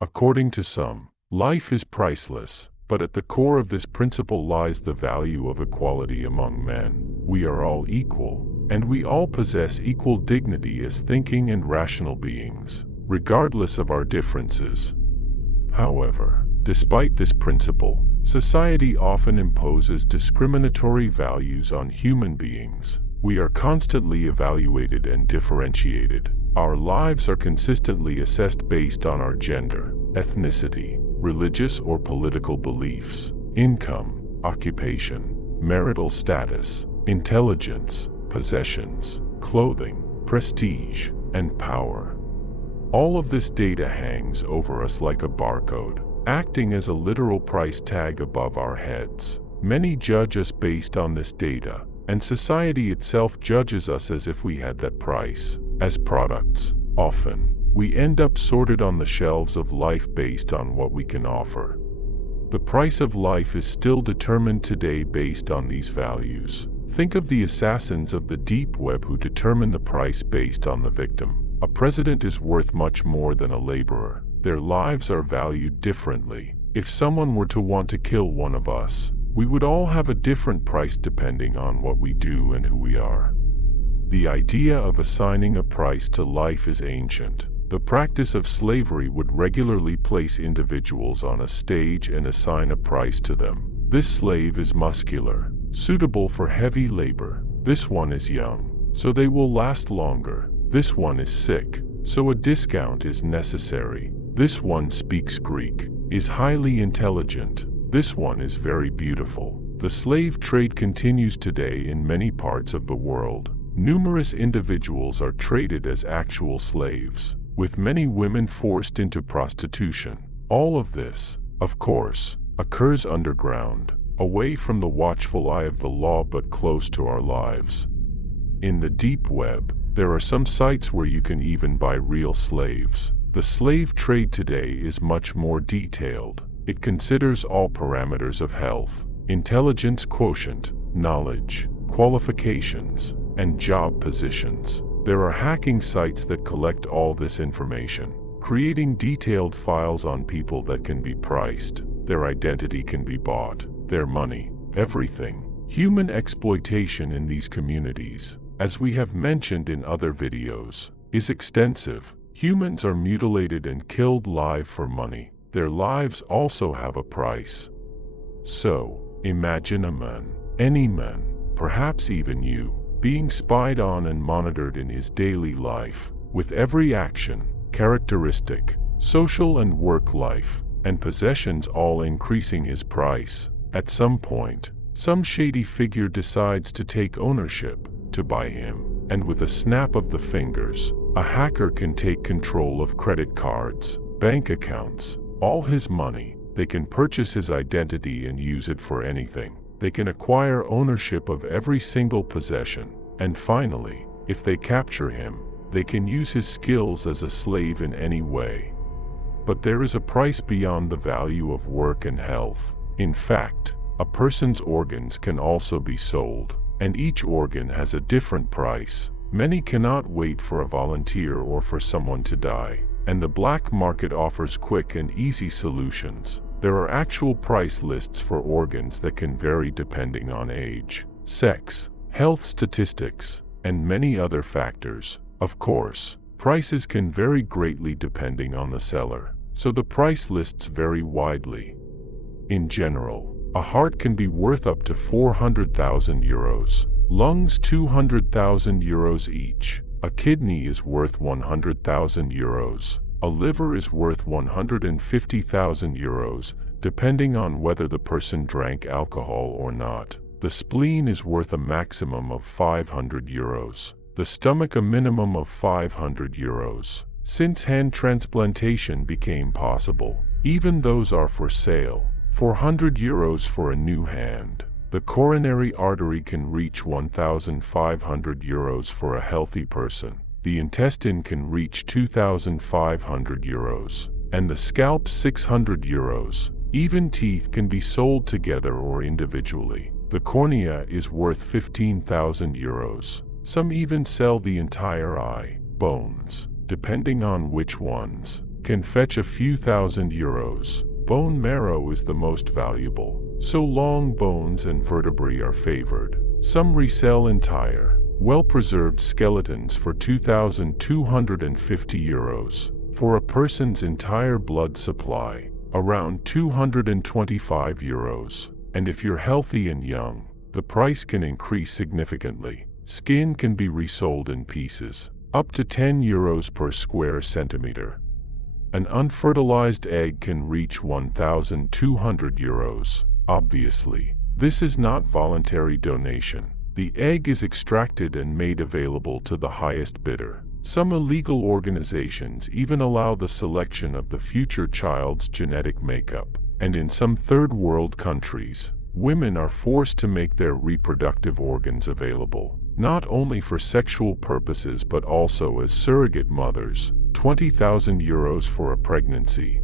According to some, life is priceless, but at the core of this principle lies the value of equality among men. We are all equal, and we all possess equal dignity as thinking and rational beings, regardless of our differences. However, despite this principle, society often imposes discriminatory values on human beings. We are constantly evaluated and differentiated. Our lives are consistently assessed based on our gender, ethnicity, religious or political beliefs, income, occupation, marital status, intelligence, possessions, clothing, prestige, and power. All of this data hangs over us like a barcode, acting as a literal price tag above our heads. Many judge us based on this data, and society itself judges us as if we had that price. As products, often, we end up sorted on the shelves of life based on what we can offer. The price of life is still determined today based on these values. Think of the assassins of the deep web who determine the price based on the victim. A president is worth much more than a laborer. Their lives are valued differently. If someone were to want to kill one of us, we would all have a different price depending on what we do and who we are. The idea of assigning a price to life is ancient. The practice of slavery would regularly place individuals on a stage and assign a price to them. This slave is muscular, suitable for heavy labor. This one is young, so they will last longer. This one is sick, so a discount is necessary. This one speaks Greek, is highly intelligent. This one is very beautiful. The slave trade continues today in many parts of the world. Numerous individuals are traded as actual slaves, with many women forced into prostitution. All of this, of course, occurs underground, away from the watchful eye of the law but close to our lives. In the deep web, there are some sites where you can even buy real slaves. The slave trade today is much more detailed. It considers all parameters of health, intelligence quotient, knowledge, qualifications, and job positions. There are hacking sites that collect all this information, creating detailed files on people that can be priced. Their identity can be bought, their money, everything. Human exploitation in these communities, as we have mentioned in other videos, is extensive. Humans are mutilated and killed live for money. Their lives also have a price. So, imagine a man, any man, perhaps even you, being spied on and monitored in his daily life, with every action, characteristic, social and work life, and possessions all increasing his price. At some point, some shady figure decides to take ownership, to buy him, and with a snap of the fingers, a hacker can take control of credit cards, bank accounts, all his money. They can purchase his identity and use it for anything. They can acquire ownership of every single possession. And finally, if they capture him, they can use his skills as a slave in any way. But there is a price beyond the value of work and health. In fact, a person's organs can also be sold, and each organ has a different price. Many cannot wait for a volunteer or for someone to die, and the black market offers quick and easy solutions. There are actual price lists for organs that can vary depending on age, sex, health statistics, and many other factors. Of course, prices can vary greatly depending on the seller, so the price lists vary widely. In general, a heart can be worth up to 400,000 euros, lungs 200,000 euros each, a kidney is worth 100,000 euros, a liver is worth 150,000 euros, depending on whether the person drank alcohol or not. The spleen is worth a maximum of 500 euros, the stomach a minimum of 500 euros. Since hand transplantation became possible, even those are for sale. 400 euros for a new hand. The coronary artery can reach 1,500 euros for a healthy person. The intestine can reach 2,500 euros, and the scalp 600 euros. Even teeth can be sold together or individually. The cornea is worth 15,000 euros. Some even sell the entire eye, bones, depending on which ones. can fetch a few thousand euros. Bone marrow is the most valuable, so long bones and vertebrae are favored. Some resell entire, well-preserved skeletons for 2,250 euros. For a person's entire blood supply, around 225 euros. And if you're healthy and young, the price can increase significantly. Skin can be resold in pieces, up to 10 euros per square centimeter. An unfertilized egg can reach 1,200 euros. Obviously, this is not voluntary donation. The egg is extracted and made available to the highest bidder. Some illegal organizations even allow the selection of the future child's genetic makeup. And in some third world countries, women are forced to make their reproductive organs available, not only for sexual purposes but also as surrogate mothers. 20,000 euros for a pregnancy.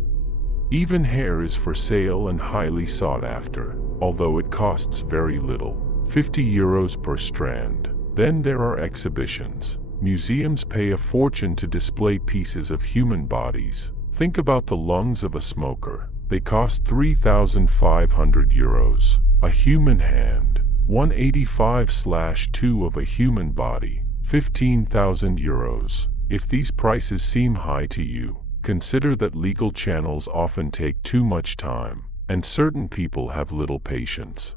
Even hair is for sale and highly sought after, although it costs very little, 50 euros per strand. Then there are exhibitions. Museums pay a fortune to display pieces of human bodies. Think about the lungs of a smoker. They cost 3,500 euros. A human hand, 185/2 of a human body, 15,000 euros. If these prices seem high to you, consider that legal channels often take too much time, and certain people have little patience.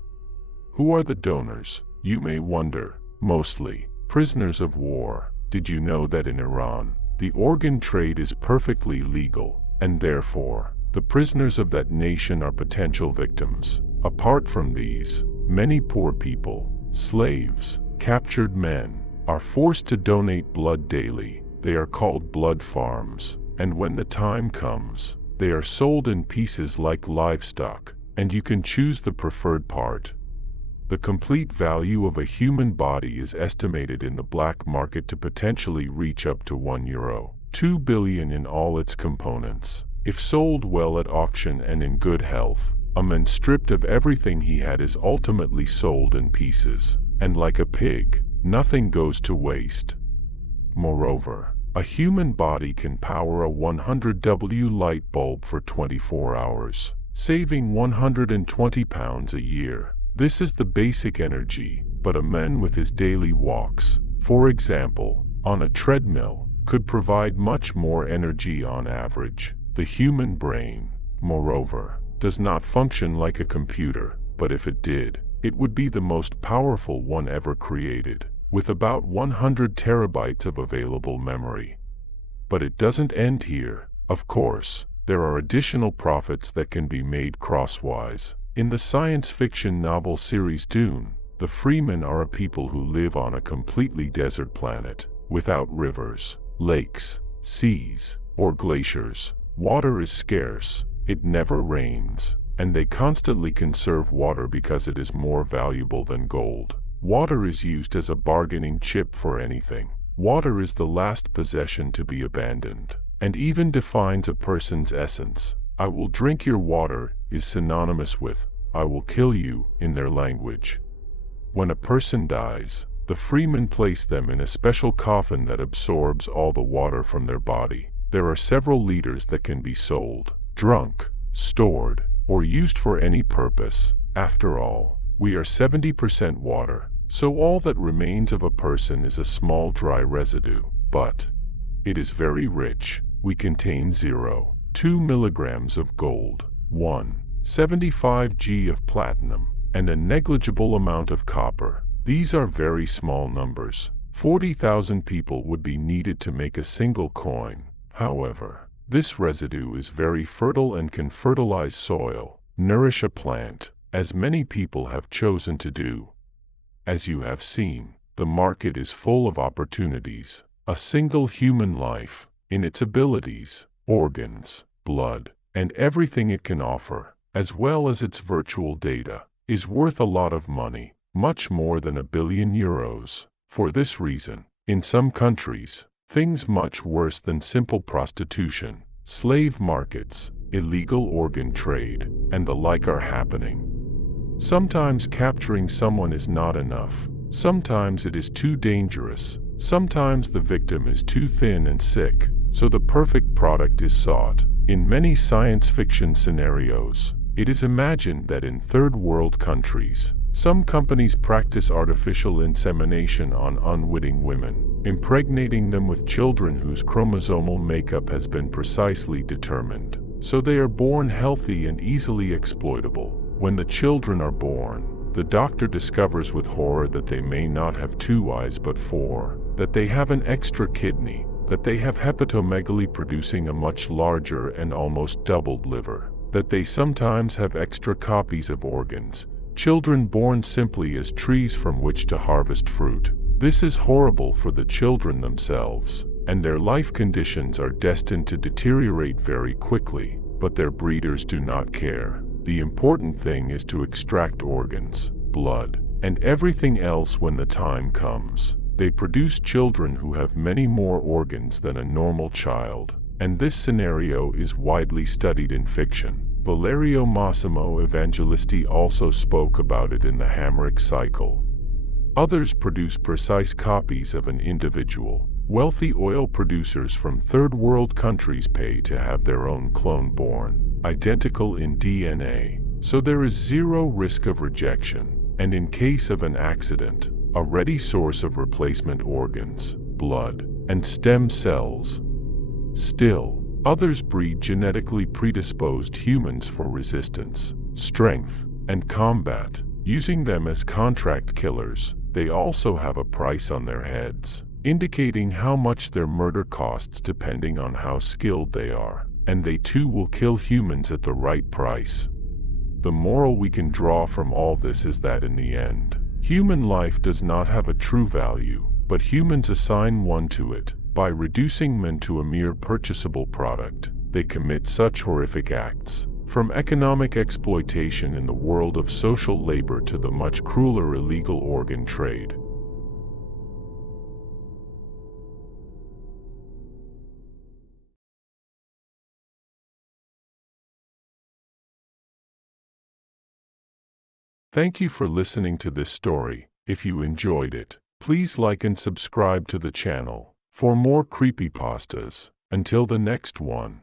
Who are the donors, you may wonder? Mostly prisoners of war. Did you know that in Iran, the organ trade is perfectly legal, and therefore, the prisoners of that nation are potential victims? Apart from these, many poor people, slaves, captured men, are forced to donate blood daily. They are called blood farms, and when the time comes, they are sold in pieces like livestock, and you can choose the preferred part. The complete value of a human body is estimated in the black market to potentially reach up to €1, 2 billion in all its components. If sold well at auction and in good health, a man stripped of everything he had is ultimately sold in pieces, and like a pig, nothing goes to waste. Moreover, a human body can power a 100W light bulb for 24 hours, saving 120 pounds a year. This is the basic energy, but a man with his daily walks, for example, on a treadmill, could provide much more energy on average. The human brain, moreover, does not function like a computer, but if it did, it would be the most powerful one ever created, with about 100 terabytes of available memory. But it doesn't end here. Of course, there are additional profits that can be made crosswise. In the science fiction novel series Dune, the Freemen are a people who live on a completely desert planet, without rivers, lakes, seas, or glaciers. Water is scarce, it never rains, and they constantly conserve water because it is more valuable than gold. Water is used as a bargaining chip for anything. Water is the last possession to be abandoned, and even defines a person's essence. "I will drink your water" is synonymous with "I will kill you" in their language. When a person dies, the freemen place them in a special coffin that absorbs all the water from their body. There are several liters that can be sold, drunk, stored, or used for any purpose. After all, we are 70% water, so all that remains of a person is a small dry residue. But it is very rich. We contain 0.2 milligrams of gold, 1.75 g of platinum, and a negligible amount of copper. These are very small numbers. 40,000 people would be needed to make a single coin. However, this residue is very fertile and can fertilize soil, nourish a plant, as many people have chosen to do. As you have seen, the market is full of opportunities. A single human life, in its abilities, organs, blood, and everything it can offer, as well as its virtual data, is worth a lot of money, much more than €1 billion. For this reason, in some countries, things much worse than simple prostitution, slave markets, illegal organ trade, and the like are happening. Sometimes capturing someone is not enough. Sometimes it is too dangerous. Sometimes the victim is too thin and sick. So the perfect product is sought. In many science fiction scenarios, it is imagined that in third world countries, some companies practice artificial insemination on unwitting women, impregnating them with children whose chromosomal makeup has been precisely determined, so they are born healthy and easily exploitable. When the children are born, the doctor discovers with horror that they may not have 2 eyes but 4, that they have an extra kidney, that they have hepatomegaly producing a much larger and almost doubled liver, that they sometimes have extra copies of organs, children born simply as trees from which to harvest fruit. This is horrible for the children themselves, and their life conditions are destined to deteriorate very quickly, but their breeders do not care. The important thing is to extract organs, blood, and everything else when the time comes. They produce children who have many more organs than a normal child, and this scenario is widely studied in fiction. Valerio Massimo Evangelisti also spoke about it in the Hamrick cycle. Others produce precise copies of an individual. Wealthy oil producers from third world countries pay to have their own clone born, identical in DNA, so there is zero risk of rejection, and in case of an accident, a ready source of replacement organs, blood, and stem cells. Still, others breed genetically predisposed humans for resistance, strength, and combat, using them as contract killers. They also have a price on their heads, indicating how much their murder costs depending on how skilled they are, and they too will kill humans at the right price. The moral we can draw from all this is that in the end, human life does not have a true value, but humans assign one to it. By reducing men to a mere purchasable product, they commit such horrific acts, from economic exploitation in the world of social labor to the much crueler illegal organ trade. Thank you for listening to this story. If you enjoyed it, please like and subscribe to the channel for more creepypastas. Until the next one.